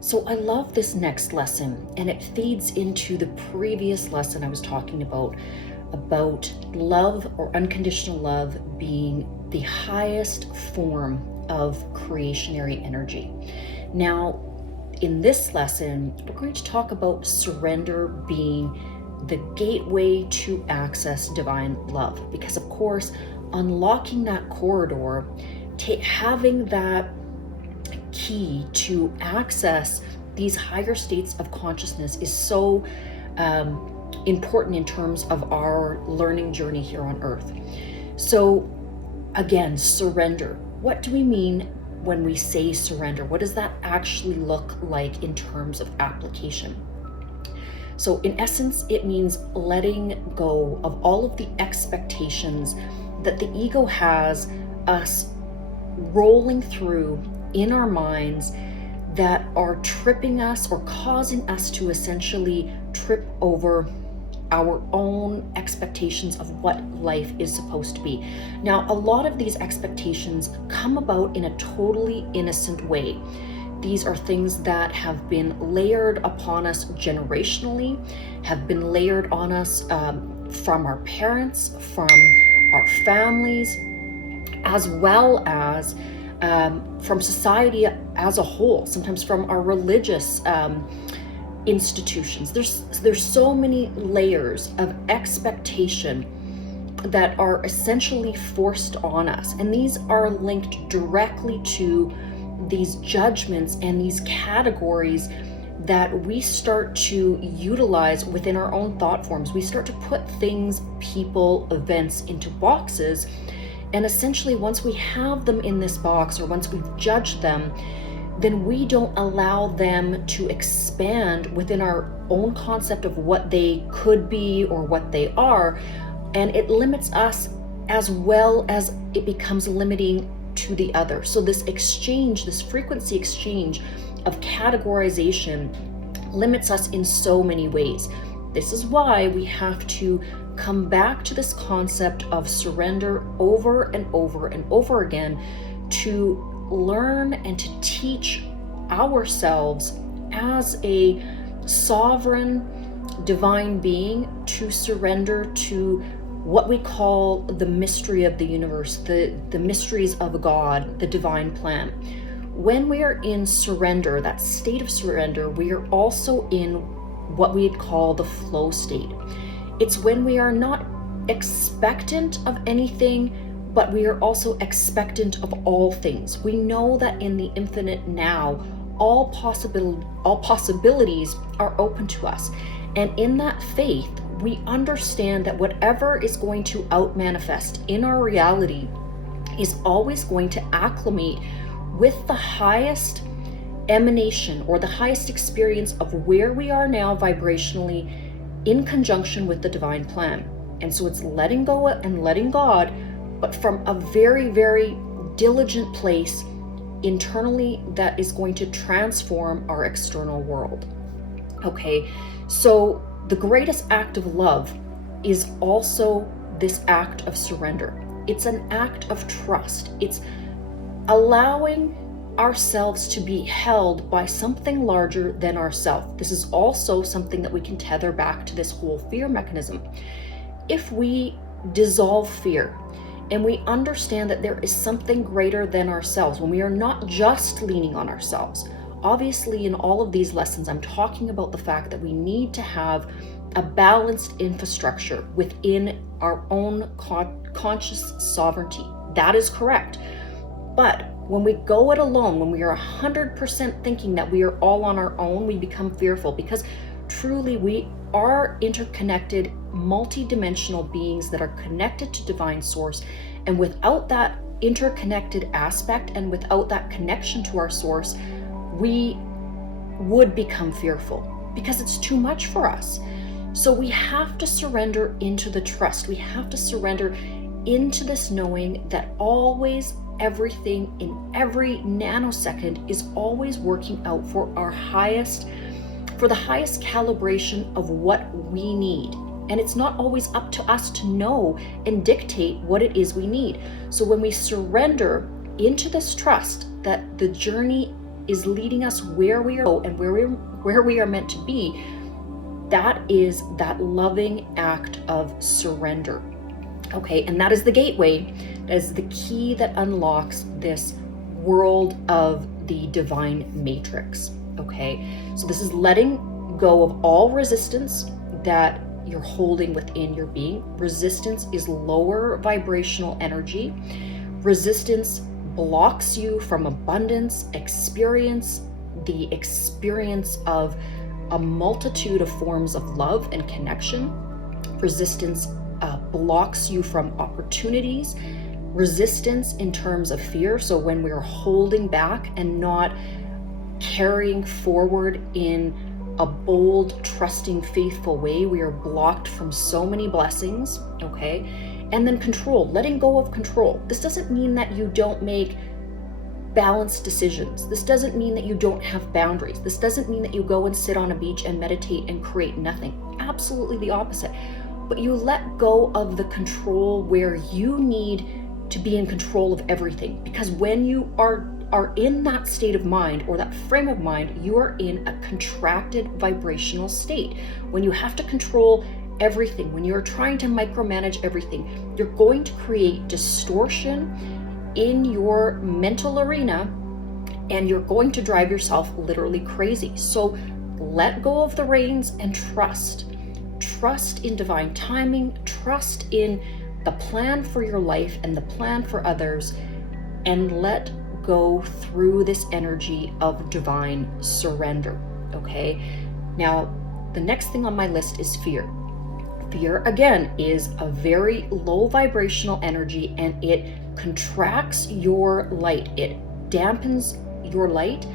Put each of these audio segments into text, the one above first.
So I love this next lesson, and it feeds into the previous lesson I was talking about love or unconditional love being the highest form of creationary energy. Now, in this lesson, we're going to talk about surrender being the gateway to access divine love, because of course, unlocking that corridor, having that key to access these higher states of consciousness is so important in terms of our learning journey here on earth. So again, surrender. What do we mean when we say surrender? What does that actually look like in terms of application? So in essence, it means letting go of all of the expectations that the ego has us rolling through in our minds that are tripping us or causing us to essentially trip over our own expectations of what life is supposed to be. Now, a lot of these expectations come about in a totally innocent way. These are things that have been layered upon us generationally, have been layered on us from our parents, from our families, as well as from society as a whole, sometimes from our religious institutions. There's so many layers of expectation that are essentially forced on us, and these are linked directly to these judgments and these categories that we start to utilize within our own thought forms. We start to put things, people, events into boxes, and essentially once we have them in this box, or once we've judged them, then we don't allow them to expand within our own concept of what they could be or what they are, and it limits us as well as it becomes limiting to the other. So this exchange, this frequency exchange of categorization limits us in so many ways. This is why we have to come back to this concept of surrender over and over and over again, to learn and to teach ourselves as a sovereign divine being to surrender to what we call the mystery of the universe, the mysteries of God, the divine plan. When we are in surrender, that state of surrender, we are also in what we'd call the flow state. It's when we are not expectant of anything, but we are also expectant of all things. We know that in the infinite now, all possibilities are open to us. And in that faith, we understand that whatever is going to out-manifest in our reality is always going to acclimate with the highest emanation or the highest experience of where we are now vibrationally, in conjunction with the divine plan. And so it's letting go and letting God, but from a very, very diligent place internally that is going to transform our external world. Okay, so the greatest act of love is also this act of surrender. It's an act of trust. It's allowing ourselves to be held by something larger than ourselves. This is also something that we can tether back to this whole fear mechanism. If we dissolve fear and we understand that there is something greater than ourselves, when we are not just leaning on ourselves. Obviously, in all of these lessons, I'm talking about the fact that we need to have a balanced infrastructure within our own conscious sovereignty. That is correct. But when we go it alone, when we are 100% thinking that we are all on our own, we become fearful, because truly we are interconnected, multi-dimensional beings that are connected to divine source. And without that interconnected aspect and without that connection to our source, we would become fearful because it's too much for us. So we have to surrender into the trust. We have to surrender into this knowing that always, everything in every nanosecond is always working out for the highest calibration of what we need. And it's not always up to us to know and dictate what it is we need. So when we surrender into this trust that the journey is leading us where we are and where we are meant to be, that is that loving act of surrender. Okay, and that is the gateway, that is the key that unlocks this world of the divine matrix. Okay, so this is letting go of all resistance that you're holding within your being. Resistance is lower vibrational energy. Resistance blocks you from abundance, the experience of a multitude of forms of love and connection. Resistance blocks you from opportunities. Resistance in terms of fear, so when we're holding back and not carrying forward in a bold, trusting, faithful way, we are blocked from so many blessings. Okay, and then control, letting go of control. This doesn't mean that you don't make balanced decisions. This doesn't mean that you don't have boundaries. This doesn't mean that you go and sit on a beach and meditate and create nothing. Absolutely the opposite. But you let go of the control where you need to be in control of everything. Because when you are in that state of mind or that frame of mind, you are in a contracted vibrational state. When you have to control everything, when you're trying to micromanage everything, you're going to create distortion in your mental arena, and you're going to drive yourself literally crazy. So let go of the reins and trust. Trust in divine timing, trust in the plan for your life and the plan for others, and let go through this energy of divine surrender. Okay, now the next thing on my list is fear. Fear, again, is a very low vibrational energy, and it contracts your light. It dampens your light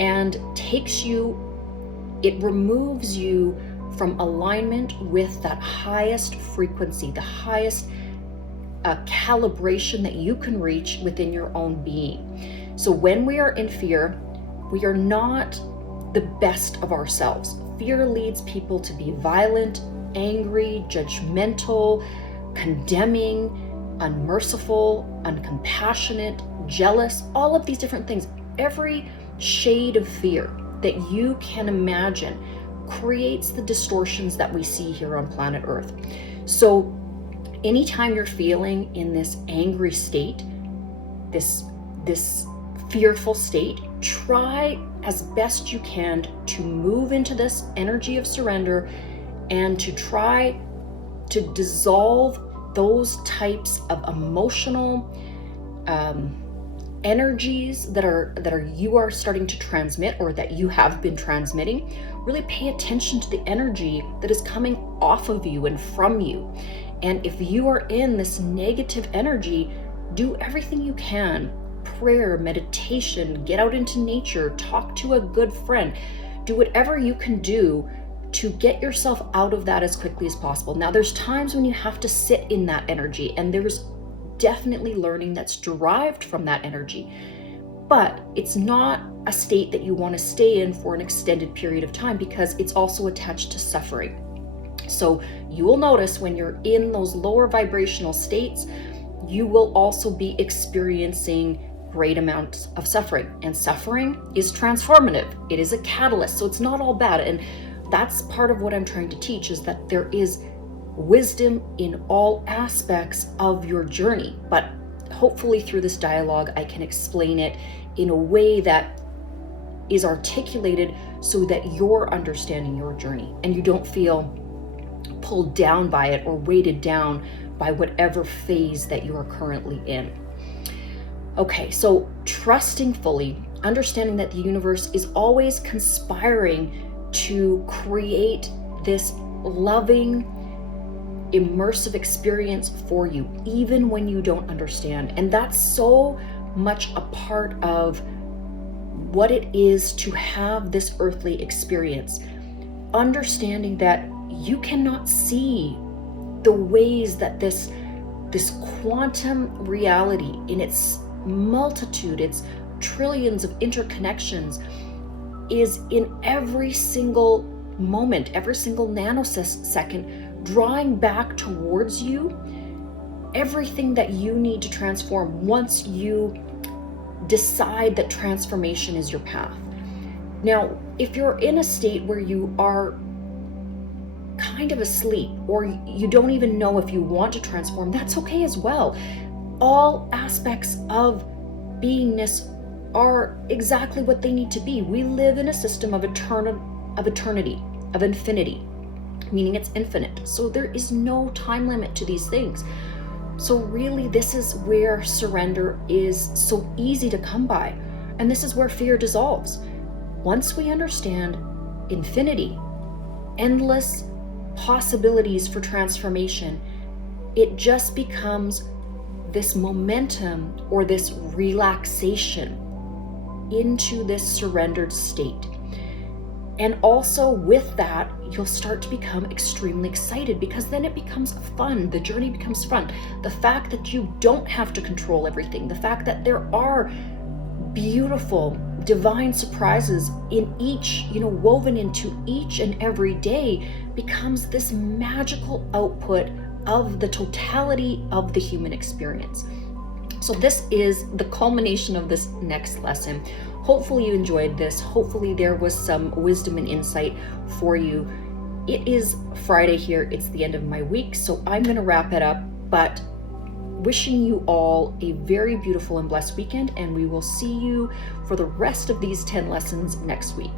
and it removes you from alignment with that highest frequency, the highest calibration that you can reach within your own being. So when we are in fear, we are not the best of ourselves. Fear leads people to be violent, angry, judgmental, condemning, unmerciful, uncompassionate, jealous, all of these different things. Every shade of fear that you can imagine creates the distortions that we see here on planet Earth. So anytime you're feeling in this angry state, this fearful state, try as best you can to move into this energy of surrender and to try to dissolve those types of emotional energies that you are starting to transmit, or that you have been transmitting. Really pay attention to the energy that is coming off of you and from you. And if you are in this negative energy, do everything you can. Prayer, meditation, get out into nature, talk to a good friend, do whatever you can do to get yourself out of that as quickly as possible. Now, there's times when you have to sit in that energy, and there's definitely learning that's derived from that energy. But it's not a state that you want to stay in for an extended period of time, because it's also attached to suffering. So you will notice when you're in those lower vibrational states, you will also be experiencing great amounts of suffering. And suffering is transformative. It is a catalyst. So it's not all bad. And that's part of what I'm trying to teach, is that there is wisdom in all aspects of your journey. But hopefully through this dialogue, I can explain it in a way that is articulated so that you're understanding your journey and you don't feel pulled down by it or weighted down by whatever phase that you are currently in. Okay, so trusting fully, understanding that the universe is always conspiring to create this loving, immersive experience for you, even when you don't understand. And that's so much a part of what it is to have this earthly experience. Understanding that you cannot see the ways that this quantum reality, in its multitude, its trillions of interconnections, is in every single moment, every single nanosecond, drawing back towards you everything that you need to transform once you decide that transformation is your path. Now, if you're in a state where you are kind of asleep, or you don't even know if you want to transform, that's okay as well. All aspects of beingness are exactly what they need to be. We live in a system of eternity, of infinity, meaning it's infinite. So there is no time limit to these things. So really, this is where surrender is so easy to come by. And this is where fear dissolves. Once we understand infinity, endless possibilities for transformation, it just becomes this momentum or this relaxation into this surrendered state. And also with that, you'll start to become extremely excited, because then it becomes fun. The journey becomes fun. The fact that you don't have to control everything, the fact that there are beautiful divine surprises in each, woven into each and every day, becomes this magical output of the totality of the human experience. So this is the culmination of this next lesson. Hopefully you enjoyed this. Hopefully there was some wisdom and insight for you. It is Friday here. It's the end of my week, so I'm going to wrap it up, but wishing you all a very beautiful and blessed weekend, and we will see you for the rest of these 10 lessons next week.